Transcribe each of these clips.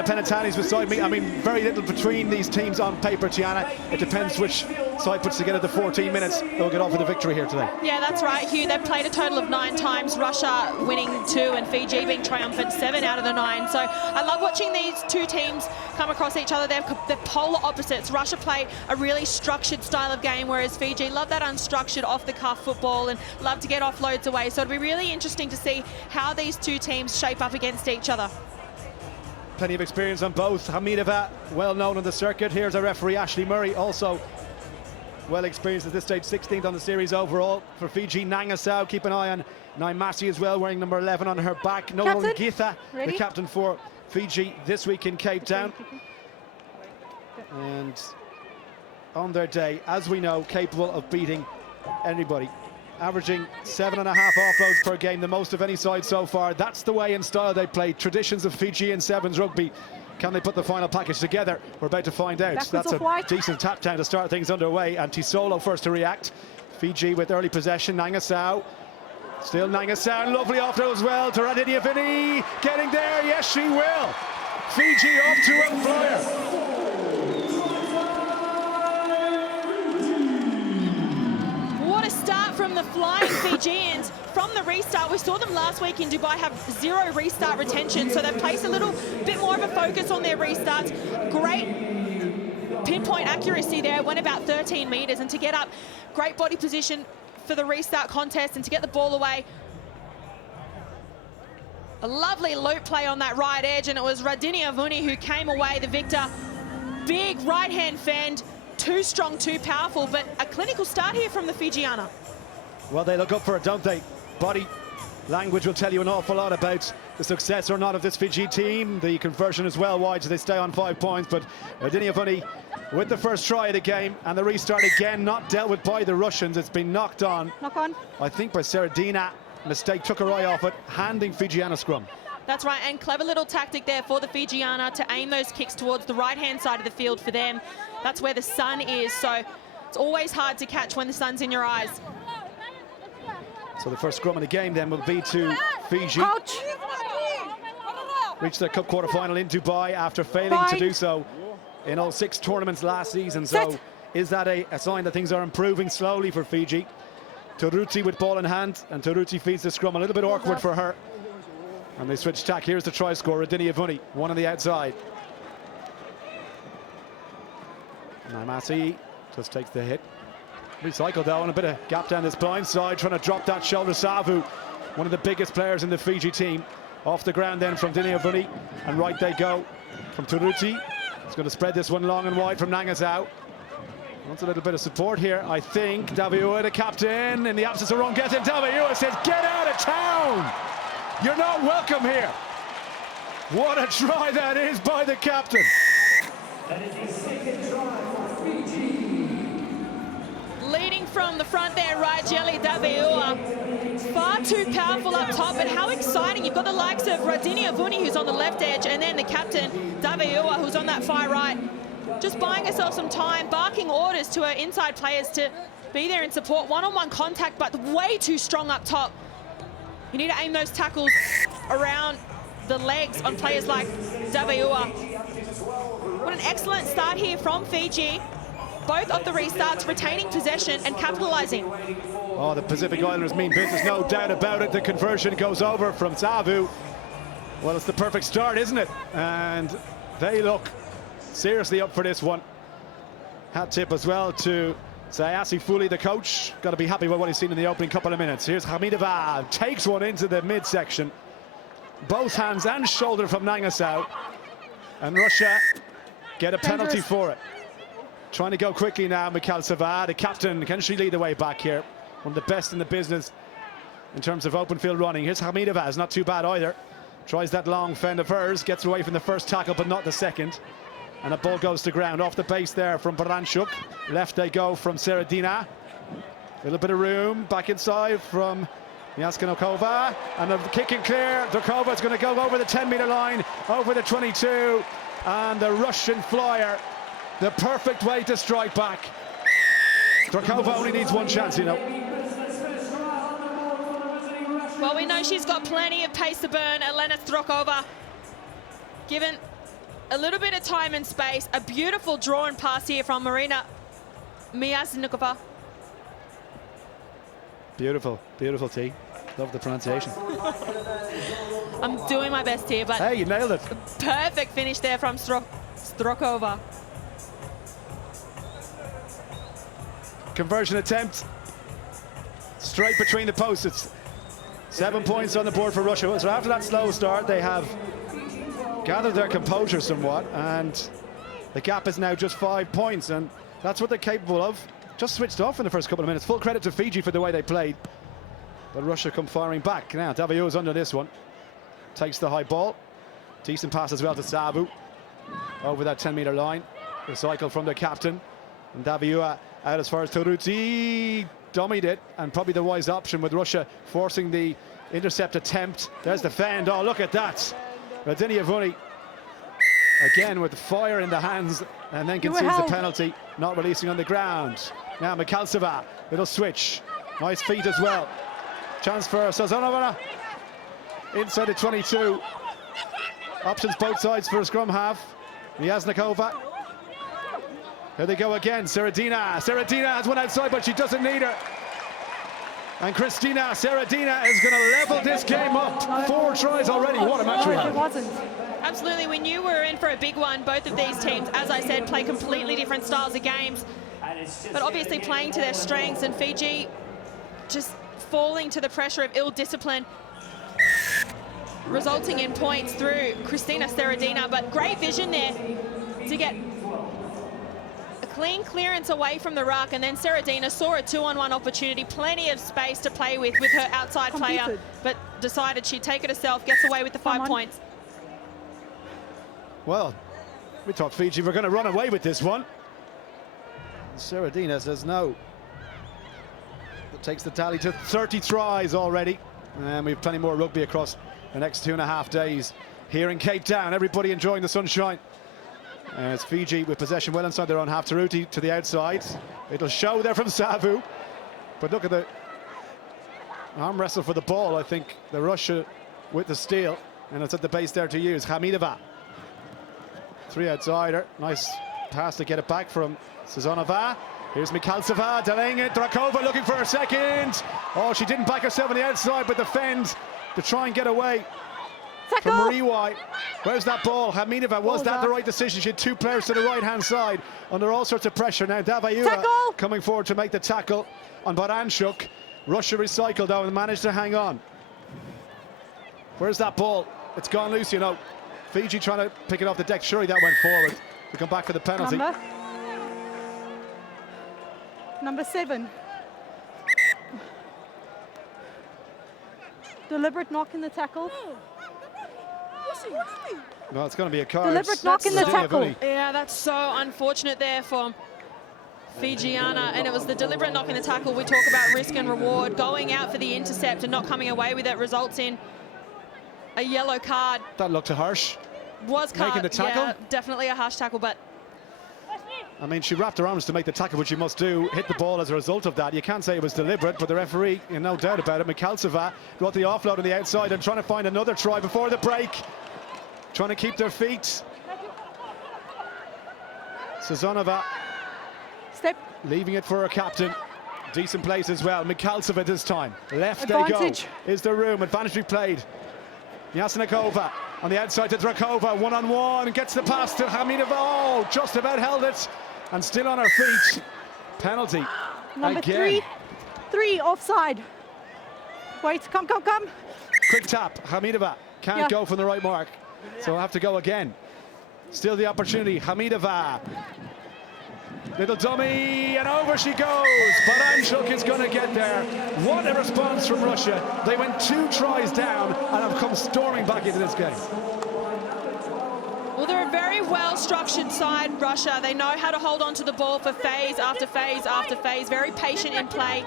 Penatani's beside me. I mean, very little between these teams on paper, Tiana. It depends which side puts together the 14 minutes they'll get off with a victory here today. Yeah, that's right, Hugh. They've played a total of 9 times, Russia winning 2 and Fiji being triumphant 7 out of the 9. So I love watching these two teams come across each other. They're polar opposites. Russia play a really structured style of game, whereas Fiji love that unstructured, off-the-cuff football and love to get offloads away. So it'll be really interesting to see how these two teams shape up against each other. Plenty of experience on both. Hamidova, well known on the circuit. Here's our referee, Ashley Murray, also well experienced at this stage, 16th on the series overall. For Fiji, Nangasau, keep an eye on Naimasi as well, wearing number 11 on her back. Nolan Githa, the captain for Fiji this week in Cape Town. And on their day, as we know, capable of beating anybody. Averaging 7.5 offloads per game, the most of any side so far. That's the way and style they play. Traditions of Fijian Sevens rugby. Can they put the final package together? We're about to find out. That's a decent tap down to start things underway. And Tisolo first to react. Fiji with early possession. Nangasau. Still Nangasau. Lovely offload as well to Radiniavini. Getting there. Yes, she will. Fiji off to a flyer. Start from the flying Fijians. From the restart, we saw them last week in Dubai have 0 restart retention, so they've placed a little bit more of a focus on their restarts. Great pinpoint accuracy there, went about 13 meters, and to get up, great body position for the restart contest and to get the ball away. A lovely loop play on that right edge, and it was Radiniavini who came away the victor. Big right-hand fend. Too strong, too powerful, but a clinical start here from the Fijiana. Well, they look up for it, don't they? Body language will tell you an awful lot about the success or not of this Fiji team. The conversion is well wide, so they stay on 5 points, but Radiniavini with the first try of the game, and the restart again not dealt with by the Russians. It's been knocked on. I think by Seradina. Mistake, took her eye off it, handing Fijiana scrum. That's right, and clever little tactic there for the Fijiana to aim those kicks towards the right-hand side of the field for them. That's where the sun is, so it's always hard to catch when the sun's in your eyes. So the first scrum of the game then will be to Fiji. Coach. Reached their cup quarter-final in Dubai after failing to do so in all 6 tournaments last season. So is that a sign that things are improving slowly for Fiji? Taruti with ball in hand, and Taruti feeds the scrum. A little bit awkward for her. And they switch tack. Here's the try scorer, Radiniavini, one on the outside. Naimasi just takes the hit. Recycled though, and a bit of gap down this blind side, trying to drop that shoulder. Savu, one of the biggest players in the Fiji team. Off the ground then from Radiniavini, and right they go from Taruti. He's going to spread this one long and wide from Nangasau. Wants a little bit of support here, I think. Daviua, the captain, in the absence of Ron Gettin. Daviua says, get out of town! You're not welcome here. What a try that is by the captain. Leading from the front there, Rajeli Daviua. Far too powerful up top, but how exciting. You've got the likes of Radiniavini, who's on the left edge, and then the captain, Daviua, who's on that far right. Just buying herself some time, barking orders to her inside players to be there and support. One-on-one contact, but way too strong up top. You need to aim those tackles around the legs on players like Daviua. What an excellent start here from Fiji. Both of the restarts retaining possession and capitalizing. Oh, the Pacific Islanders mean business, no doubt about it. The conversion goes over from Savu. Well, it's the perfect start, isn't it? And they look seriously up for this one. Hat tip as well to Sayasi Fuli, the coach. Got to be happy with what he's seen in the opening couple of minutes. Here's Hamidova, takes one into the midsection. Both hands and shoulder from Nangasau. And Russia get a penalty for it. Trying to go quickly now, Mikhail Sava, the captain. Can she lead the way back here? One of the best in the business in terms of open field running. Here's Hamidova, it's not too bad either. Tries that long fend of hers, gets away from the first tackle, but not the second. And the ball goes to ground, off the base there from Baranchuk. Left they go from Seradina. A little bit of room, back inside from Yaskanokova. And the kick in clear. Durkova is going to go over the 10-meter line, over the 22. And the Russian flyer, the perfect way to strike back. Durkova only needs one chance, you know. Well, we know she's got plenty of pace to burn, Elena Strokova. Given a little bit of time and space. A beautiful drawn pass here from Marina Miasnikova. Beautiful, beautiful T. Love the pronunciation. I'm doing my best here, but hey, you nailed it. Perfect finish there from Strokova. Conversion attempt. Straight between the posts. It's 7 points on the board for Russia. So after that slow start, they have gathered their composure somewhat, and the gap is now just 5 points, and that's what they're capable of. Just switched off in the first couple of minutes. Full credit to Fiji for the way they played. But Russia come firing back. Now, Daveo is under this one. Takes the high ball. Decent pass as well to Savu. Over that 10-meter line. Recycle from the captain. And Daveo out as far as Taruti. Dummied it, and probably the wise option with Russia forcing the intercept attempt. There's the fend. Oh, look at that. Radinia Vuni again with the fire in the hands, and then concedes the penalty, not releasing on the ground. Now Mikhaltseva, little switch. Nice feet as well. Chance for Sazonova inside the 22. Options both sides for a scrum half. Miasnikova. Here they go again. Seredina. Seredina has one outside, but she doesn't need her. And Kristina Seredina is going to level this game up. 4 tries already. What a match we have. It wasn't. Absolutely. We knew we were in for a big one. Both of these teams, as I said, play completely different styles of games, but obviously playing to their strengths. And Fiji just falling to the pressure of ill discipline, resulting in points through Kristina Seredina. But great vision there to get a clean clearance away from the ruck, and then Seredina saw a 2-on-1 opportunity, plenty of space to play with her outside player, but decided she'd take it herself, gets away with the 5 points. Well, we thought Fiji were going to run away with this one. Seredina says no. That takes the tally to 30 tries already, and we have plenty more rugby across the next 2.5 days here in Cape Town. Everybody enjoying the sunshine. As Fiji with possession well inside their own half. Taruti to the outside. It'll show there from Savu. But look at the arm wrestle for the ball. I think the Russia with the steal. And it's at the base there to use. Hamidova. 3 outsider. Nice pass to get it back from Sazonova. Here's Mikhaltseva delaying it. Drakova looking for her second. Oh, she didn't back herself on the outside, but defend to try and get away. From Mariwai. Where's that ball? Hamidova, was that the right decision? She had 2 players to the right-hand side under all sorts of pressure. Now Davayua coming forward to make the tackle on Baranchuk. Russia recycled though and managed to hang on. Where's that ball? It's gone loose, you know. Fiji trying to pick it off the deck. Surely that went forward. We come back for the penalty. Number 7. Deliberate knock in the tackle. No, it's going to be a card. Deliberate knock in the tackle. Yeah, that's so unfortunate there for Fijiana, and it was the deliberate knock in the tackle. We talk about risk and reward. Going out for the intercept and not coming away with it results in a yellow card. That looked harsh. Was card, making the tackle? Yeah, definitely a harsh tackle, but I mean, she wrapped her arms to make the tackle, which she must do. Hit the ball as a result of that. You can't say it was deliberate, but the referee, no doubt about it, Mikhaltseva got the offload on the outside and trying to find another try before the break. Trying to keep their feet. Sazonova leaving it for her captain. Decent place as well. Mikhaltseva this time. Left Advantage. they go. Is the room. Advantage replayed. Miasnikova on the outside to Drakova. 1-on-1. Gets the pass to Hamidova. Oh, just about held it. And still on her feet. Penalty. Number again. 3 offside. Wait, come. Quick tap. Hamidova can't go from the right mark. So we'll have to go again. Still the opportunity. Hamidova. Little dummy, and over she goes. Baranchuk is going to get there. What a response from Russia. They went 2 tries down and have come storming back into this game. well, they're a very well-structured side, Russia. They know how to hold on to the ball for phase after phase after phase. Very patient in play.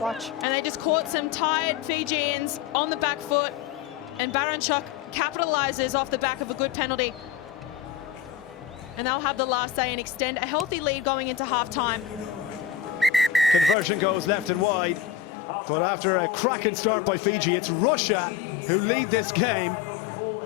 Watch. And they just caught some tired Fijians on the back foot. And Baranchuk capitalizes off the back of a good penalty. And they'll have the last say and extend a healthy lead going into half-time. Conversion goes left and wide. But after a cracking start by Fiji, it's Russia who lead this game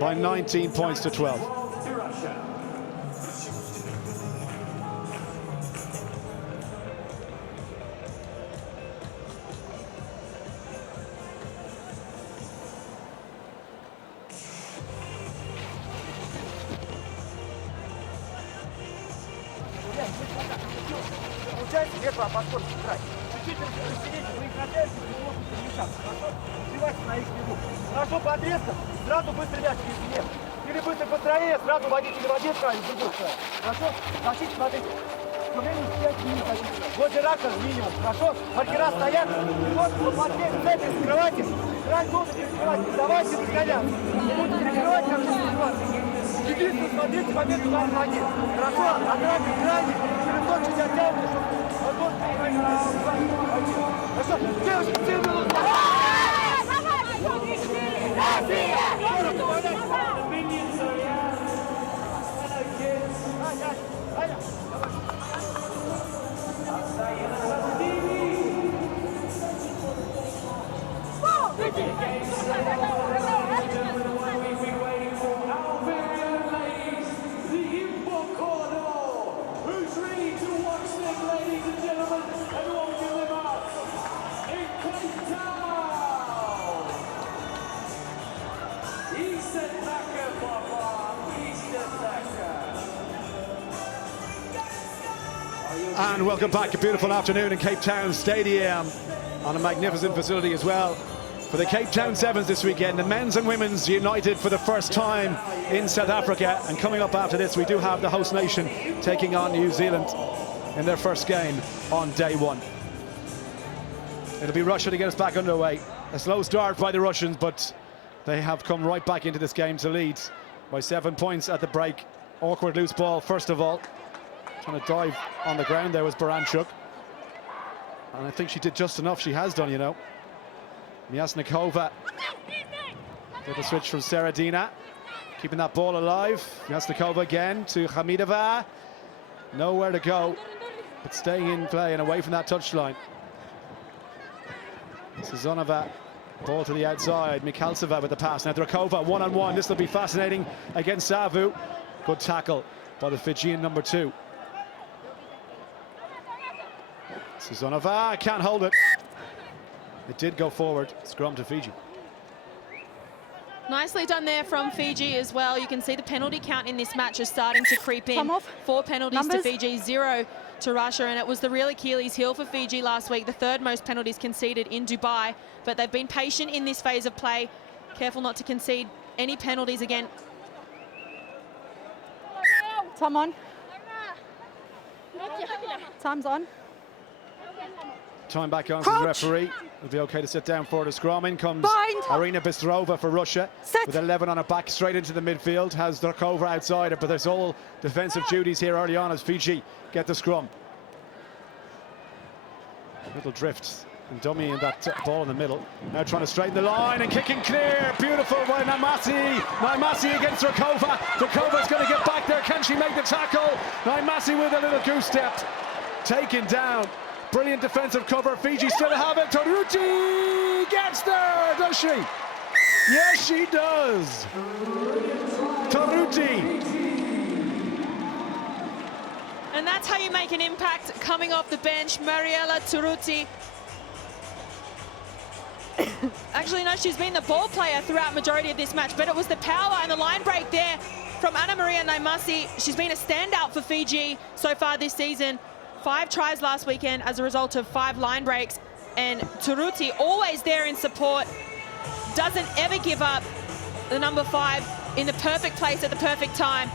by 19 points to 12. по подскорке играть. Чуть-чуть разделите, вы их натянете, хорошо? Сбивайте на их бегу. Хорошо, по отрезкам, сразу быстро мяч через вверх. Или быстро построение, сразу водите в один край, в другой край. Хорошо? Хотите, смотрите. Что минус 5 минут один. Возле рака минимум, хорошо? Маркера стоят, и вот по последней цепи скрывайте. Край должен перекрывать, не давайте разгоняться. Будете перекрывать, как все скрываться. Единственное, смотрите момент удар ноги. Хорошо? От рака к крайне, пересток чуть оттягивайте, чтобы подбор пойти. Хорошо? Девушки, 7 минут. And welcome back. A beautiful afternoon in Cape Town Stadium on a magnificent facility as well for the Cape Town Sevens this weekend. The men's and women's united for the first time in South Africa. And coming up after this, we do have the host nation taking on New Zealand in their first game on day one. It'll be Russia to get us back underway. A slow start by the Russians, but they have come right back into this game to lead by 7 points at the break. Awkward loose ball, first of all. Trying to dive on the ground there was Baranchuk. And I think she did just enough. She has done, you know. Myasnikova did the switch from Seradina. Keeping that ball alive. Myasnikova again to Hamidova. Nowhere to go, but staying in play and away from that touchline. Sazonova, ball to the outside. Mikhaltseva with the pass. Now Drakova one-on-one. This will be fascinating against Savu. Good tackle by the Fijian number 2. Sazonova can't hold it. It did go forward. Scrum to Fiji. Nicely done there from Fiji as well. You can see the penalty count in this match is starting to creep in. 4 penalties to Fiji, 0 to Russia, and it was the real Achilles heel for Fiji last week, the 3rd most penalties conceded in Dubai, but they've been patient in this phase of play. Careful not to concede any penalties again. Time on. Time's on. Time back on from the referee. It'll be okay to sit down for the scrum. In comes Arina Bistrova for Russia. With 11 on her back, straight into the midfield. Has Drakova outside it, but there's all defensive duties here early on as Fiji get the scrum. Little drift and dummy in that ball in the middle. Now trying to straighten the line and kicking clear. Beautiful by Naimasi. Naimasi against Drakova. Drakova's going to get back there. Can she make the tackle? Naimasi with a little goose step. Taken down. Brilliant defensive cover. Fiji still have it. Taruti gets there, does she? Yes, she does. Taruti. And that's how you make an impact coming off the bench. Mariela Taruti. Actually, no, she's been the ball player throughout majority of this match, but it was the power and the line break there from Anna Maria Naimasi. She's been a standout for Fiji so far this season. 5 tries last weekend as a result of 5 line breaks, and Taruti always there in support, doesn't ever give up. The number 5 in the perfect place at the perfect time.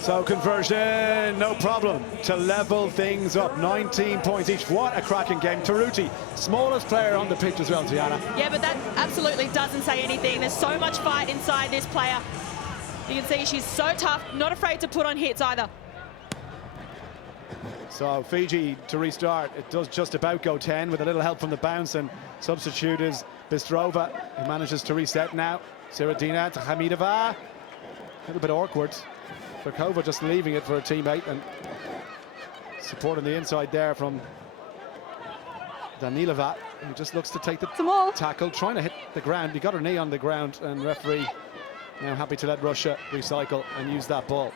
So conversion, no problem to level things up. 19 points each. What a cracking game. Taruti, smallest player on the pitch as well, Tiana. Yeah, but that absolutely doesn't say anything. There's so much fight inside this player. You can see she's so tough, not afraid to put on hits either. So Fiji to restart. It does just about go 10 with a little help from the bounce, and substitute is Bistrova, who manages to reset now. Seradina to Hamidova. A little bit awkward. Drakova just leaving it for a teammate, and supporting the inside there from Danilova, who just looks to take the tackle, trying to hit the ground. He got her knee on the ground, and referee now happy to let Russia recycle and use that ball.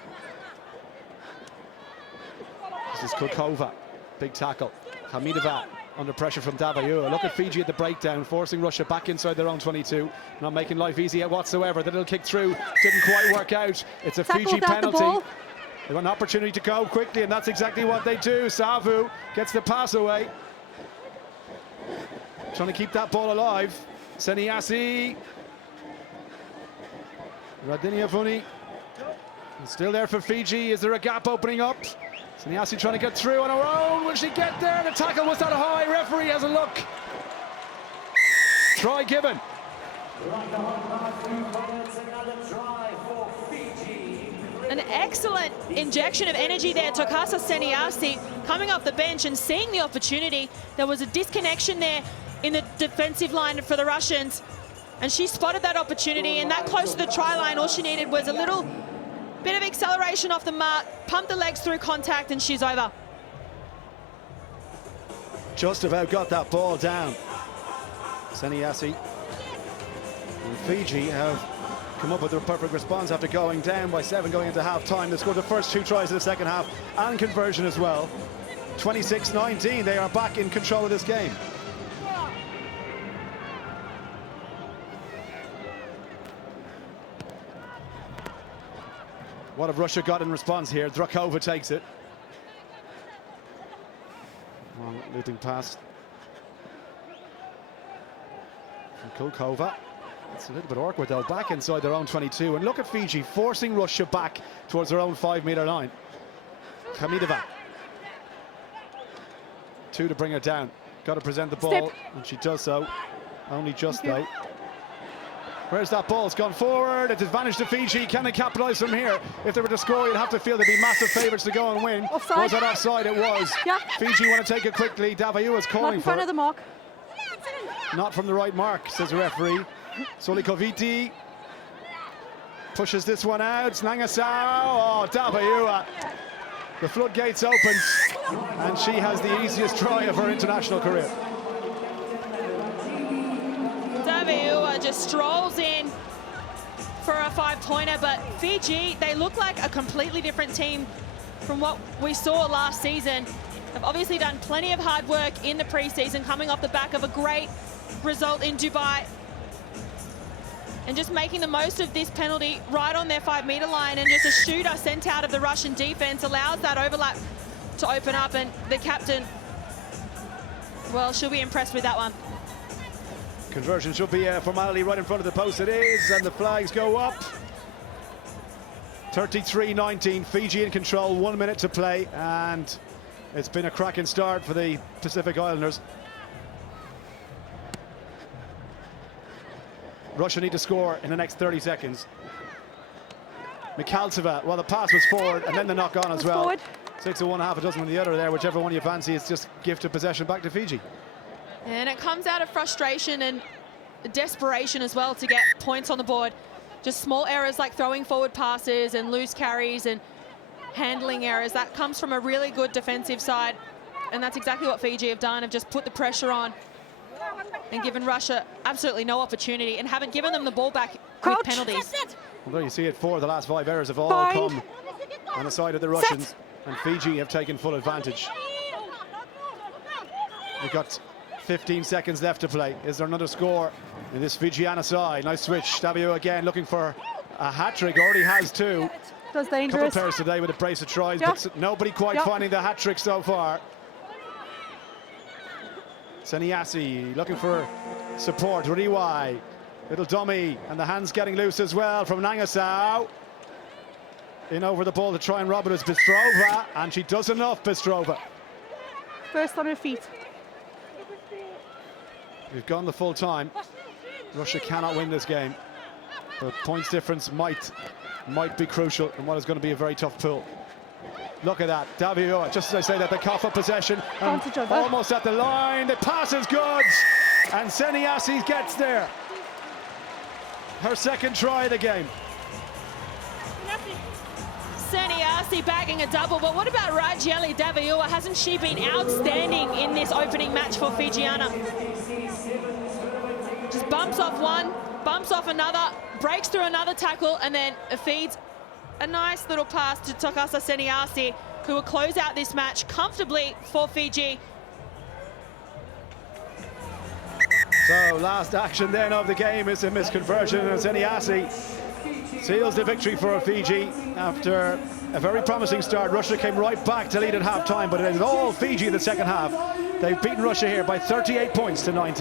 This is Kukova, big tackle. Hamidova under pressure from Davayua. Look at Fiji at the breakdown, forcing Russia back inside their own 22. Not making life easy whatsoever. The little kick through didn't quite work out. It's a Fiji penalty. They've got an opportunity to go quickly, and that's exactly what they do. Savu gets the pass away. Trying to keep that ball alive. Seniasi. Radinia Vuni. Still there for Fiji. Is there a gap opening up? Seniasi trying to get through on her own. Will she get there? The tackle was that high. Referee has a look. Try given. An excellent injection of energy there. Tokasa Seniasi coming off the bench and seeing the opportunity. There was a disconnection there in the defensive line for the Russians, and she spotted that opportunity, and that close to the try line, all she needed was a little bit of acceleration off the mark, pump the legs through contact, and she's over. Just about got that ball down. Seniasi and Fiji have come up with the perfect response after going down by 7 going into half-time. They scored the first 2 tries in the second half and conversion as well. 26-19, they are back in control of this game. What have Russia got in response here? Drakova takes it. Long looping pass from Kulkova. It's a little bit awkward though, back inside their own 22. And look at Fiji forcing Russia back towards their own 5-metre line. Kamidova. 2 to bring her down. Got to present the ball, and she does so. Only just though. Where's that ball? It's gone forward. It's advantage to Fiji. Can they capitalise from here? If they were to score, you'd have to feel they'd be massive favourites to go and win. Offside. Was that offside? It was. Yeah. Fiji want to take it quickly. Davaiu is Not calling in for front it. of the mark. Not from the right mark, says the referee. Solikoviti pushes this one out. Nangasau. Oh, Davaiu. The floodgates opens, and she has the easiest try of her international career. Davaiu just strolls in for a 5-pointer, but Fiji, they look like a completely different team from what we saw last season. They've obviously done plenty of hard work in the preseason, coming off the back of a great result in Dubai, and just making the most of this penalty right on their 5-metre line, and just a shooter sent out of the Russian defense allows that overlap to open up, and the captain, well, she'll be impressed with that one. Conversion should be a formality right in front of the post. It is, and the flags go up. 33-19, Fiji in control, 1 minute to play, and it's been a cracking start for the Pacific Islanders. Russia need to score in the next 30 seconds. Mikhaltseva, well, the pass was forward and then the knock on as well. Forward. 6 of one, half a dozen of the other there, whichever one you fancy. It's just gift of possession back to Fiji. And it comes out of frustration and desperation as well to get points on the board. Just small errors like throwing forward passes and loose carries and handling errors. That comes from a really good defensive side. And that's exactly what Fiji have done, have just put the pressure on and given Russia absolutely no opportunity and haven't given them the ball back with penalties. Although you see it, 4 of the last 5 errors have all come on the side of the Russians, and Fiji have taken full advantage. We've got 15 seconds left to play. Is there another score in this Fijiana side? Nice switch. Davaiu again looking for a hat-trick. Already has 2. That's Couple dangerous. pairs today with a brace of tries, but nobody quite finding the hat-trick so far. Seniasi looking for support. Riwai, little dummy, and the hands getting loose as well from Nangasau. In over the ball to try and rob it is Bystrova, and she does enough, Bystrova. First on her feet. We've gone the full time. Russia cannot win this game, but points difference might be crucial in what is going to be a very tough pool. Look at that, Davaiu, just as I say that, they cough up possession, and almost at the line, the pass is good, and Seniasi gets there. Her second try of the game. Seniasi bagging a double, but what about Rajeli Davaiu? Hasn't she been outstanding in this opening match for Fijiana? Just bumps off one, bumps off another, breaks through another tackle, and then feeds a nice little pass to Tokasa Seniasi, who will close out this match comfortably for Fiji. So last action then of the game is a misconversion, and Zeniasi seals the victory for Fiji after a very promising start. Russia came right back to lead at half-time, but it is all Fiji in the second half. They've beaten Russia here by 38 points to 19.